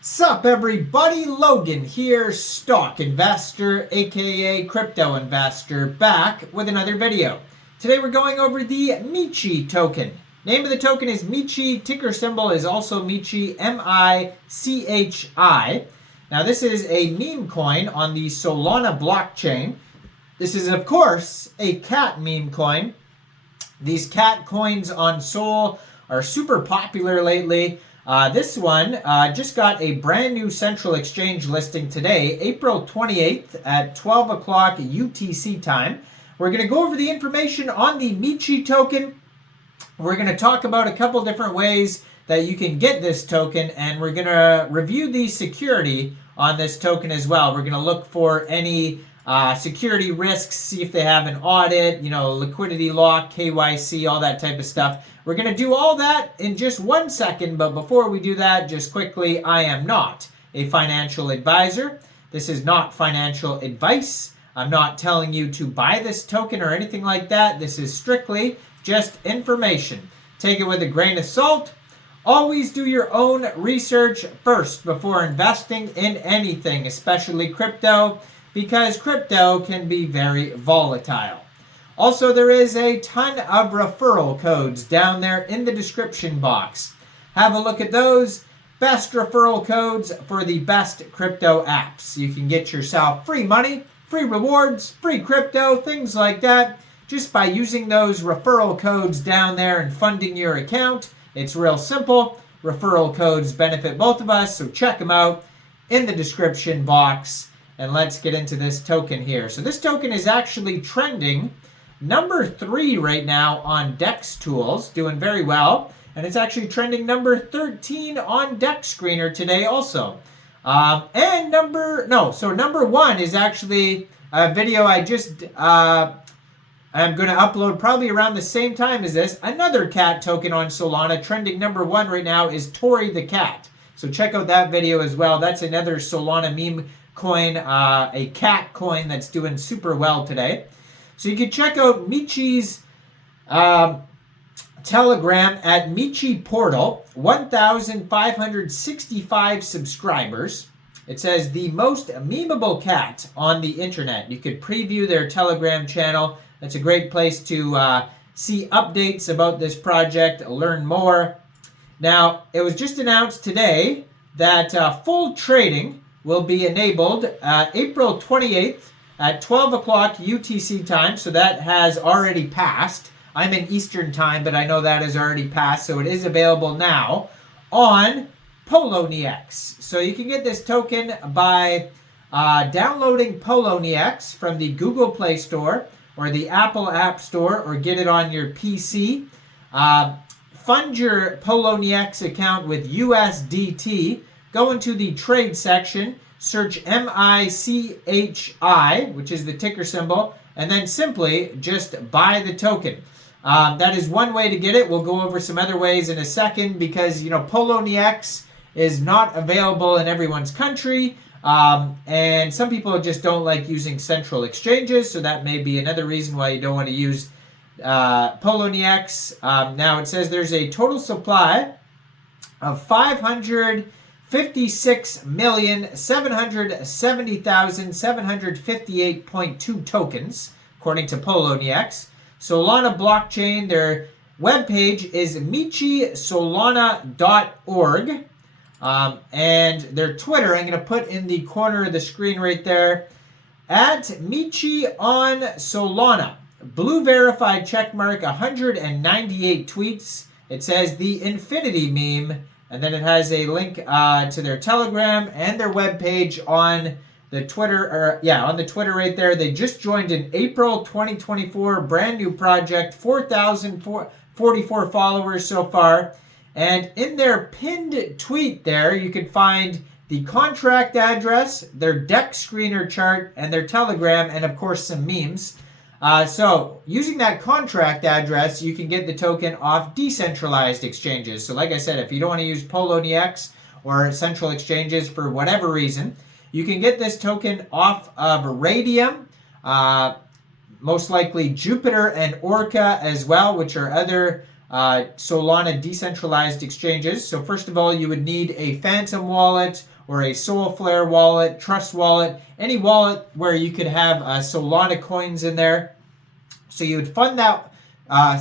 Sup everybody, Logan here, stock investor aka crypto investor, back with another video. Today we're going over the Michi token. Name of the token is Michi, ticker symbol is also Michi, M-I-C-H-I. Now this is a meme coin on the Solana blockchain. This is of course a cat meme coin. These cat coins on Sol are super popular lately. This one just got a brand new central exchange listing today, April 28th at 12 o'clock UTC time. We're going to go over the information on the Michi token. We're going to talk about a couple different ways that you can get this token, and we're going to review the security on this token as well. We're going to look for any security risks, see if they have an audit, liquidity lock, KYC, all that type of stuff. We're going to do all that in just 1 second, but before we do that, just quickly, I am not a financial advisor. This is not financial advice. I'm not telling you to buy this token or anything like that. This is strictly just information. Take it with a grain of salt. Always do your own research first before investing in anything, especially crypto, because crypto can be very volatile. Also, there is a ton of referral codes down there in the description box. Have a look at those. Best referral codes for the best crypto apps. You can get yourself free money, free rewards, free crypto, things like that, just by using those referral codes down there and funding your account. It's real simple. Referral codes benefit both of us, so check them out in the description box. And let's get into this token here. So this token is actually trending number 3 right now on DEX tools, doing very well. And it's actually trending number 13 on DEX Screener today also. Number 1 is actually a video I'm going to upload probably around the same time as this. Another cat token on Solana, trending number 1 right now is Tori the cat. So check out that video as well. That's another Solana meme coin, a cat coin that's doing super well today. So you can check out Michi's Telegram at Michi Portal, 1,565 subscribers. It says the most memeable cat on the internet. You could preview their Telegram channel. That's a great place to see updates about this project, learn more. Now, it was just announced today that full trading will be enabled April 28th at 12 o'clock UTC time, so that has already passed. I'm in Eastern time, but I know that has already passed, so it is available now on Poloniex. So you can get this token by downloading Poloniex from the Google Play Store or the Apple App Store, or get it on your PC. Fund your Poloniex account with USDT. Go into the trade section, search MICHI, which is the ticker symbol, and then simply just buy the token. That is one way to get it. We'll go over some other ways in a second because, Poloniex is not available in everyone's country. And some people just don't like using central exchanges, so that may be another reason why you don't want to use Poloniex. Now it says there's a total supply of 556,770,758.2 tokens, according to Poloniex. Solana blockchain, their webpage is michisolana.org. And their Twitter, I'm going to put in the corner of the screen right there, at Michi on Solana. Blue verified checkmark, 198 tweets. It says the infinity meme, and then it has a link to their Telegram and their webpage on the Twitter, on the Twitter right there. They just joined in April 2024, brand new project, 4,044 followers so far. And in their pinned tweet there, you can find the contract address, their DEX Screener chart, and their Telegram, and of course some memes. So using that contract address, you can get the token off decentralized exchanges. So like I said, if you don't want to use Poloniex or central exchanges for whatever reason, you can get this token off of Raydium, most likely Jupiter and Orca as well, which are other Solana decentralized exchanges. So first of all, you would need a Phantom wallet or a Soulflare wallet, Trust wallet, any wallet where you could have Solana coins in there. So you would fund that,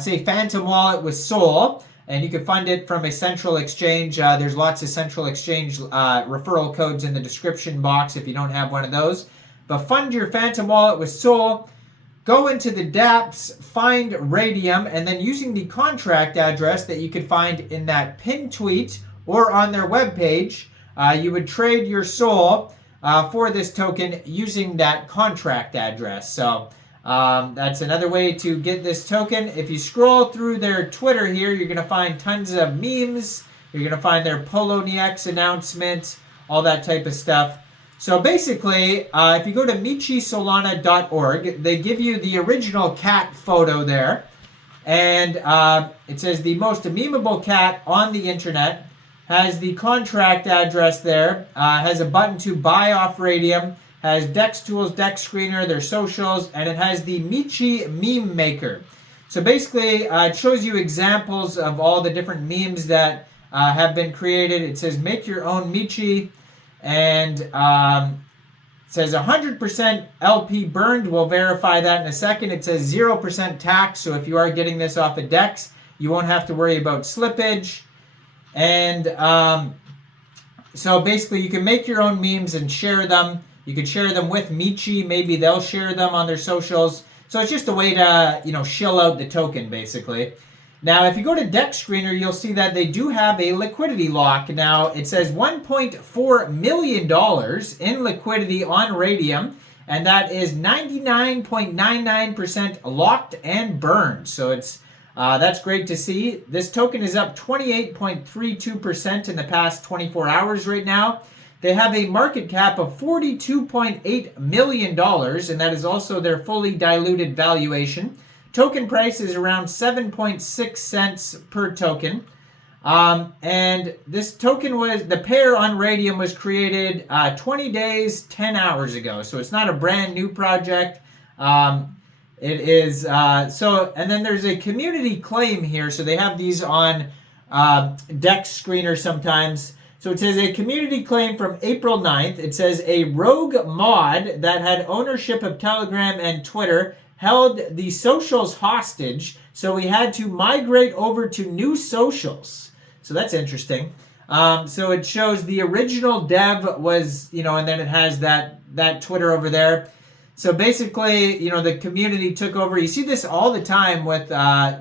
say, Phantom wallet with Sol, and you can fund it from a central exchange. There's lots of central exchange referral codes in the description box if you don't have one of those. But fund your Phantom wallet with Sol. Go into the dApps, find Raydium, and then using the contract address that you could find in that pinned tweet or on their webpage, you would trade your Sol for this token using that contract address. So that's another way to get this token. If you scroll through their Twitter here, you're going to find tons of memes. You're going to find their Poloniex announcement, all that type of stuff. So basically, if you go to michisolana.org, they give you the original cat photo there. And it says the most memeable cat on the internet, has the contract address there, has a button to buy off Raydium, has Dex Tools, Dex Screener, their socials, and it has the Michi meme maker. So basically, it shows you examples of all the different memes that have been created. It says make your own Michi. And it says 100% LP burned. We'll verify that in a second. It says 0% tax. So if you are getting this off of Dex, you won't have to worry about slippage. And so basically, you can make your own memes and share them. You could share them with Michi. Maybe they'll share them on their socials. So it's just a way to, shill out the token, basically. Now, if you go to Dex Screener, you'll see that they do have a liquidity lock. Now, it says $1.4 million in liquidity on Raydium, and that is 99.99% locked and burned. So it's that's great to see. This token is up 28.32% in the past 24 hours right now. They have a market cap of $42.8 million, and that is also their fully diluted valuation. Token price is around 7.6 cents per token. And this token the pair on Raydium was created 20 days, 10 hours ago. So it's not a brand new project. It is, and then there's a community claim here. So they have these on Dex Screener sometimes. So it says a community claim from April 9th. It says a rogue mod that had ownership of Telegram and Twitter held the socials hostage, so we had to migrate over to new socials. So that's interesting. So it shows the original dev was, and then it has that Twitter over there. So basically, the community took over. You see this all the time with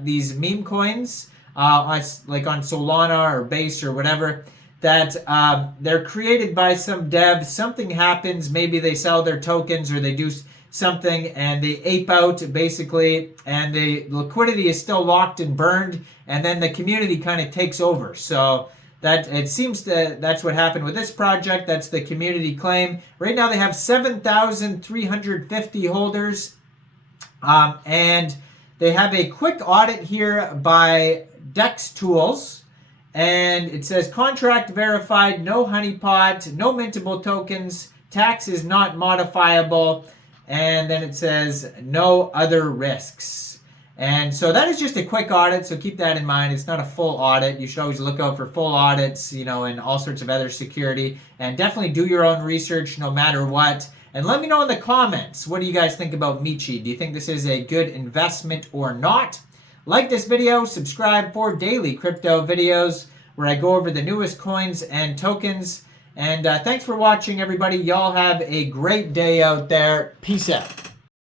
these meme coins, like on Solana or Base or whatever, that they're created by some dev. Something happens. Maybe they sell their tokens or they do something and they ape out basically, and the liquidity is still locked and burned, and then the community kind of takes over. So that it seems that's what happened with this project. That's the community claim. Right now they have 7,350 holders, and they have a quick audit here by Dex Tools, and it says contract verified, no honeypot, no mintable tokens, tax is not modifiable. And then it says no other risks. And so that is just a quick audit, so keep that in mind. It's not a full audit. You should always look out for full audits, and all sorts of other security. And definitely do your own research no matter what. And let me know in the comments, what do you guys think about Michi? Do you think this is a good investment or not? Like this video, subscribe for daily crypto videos where I go over the newest coins and tokens. And thanks for watching, everybody. Y'all have a great day out there. Peace out.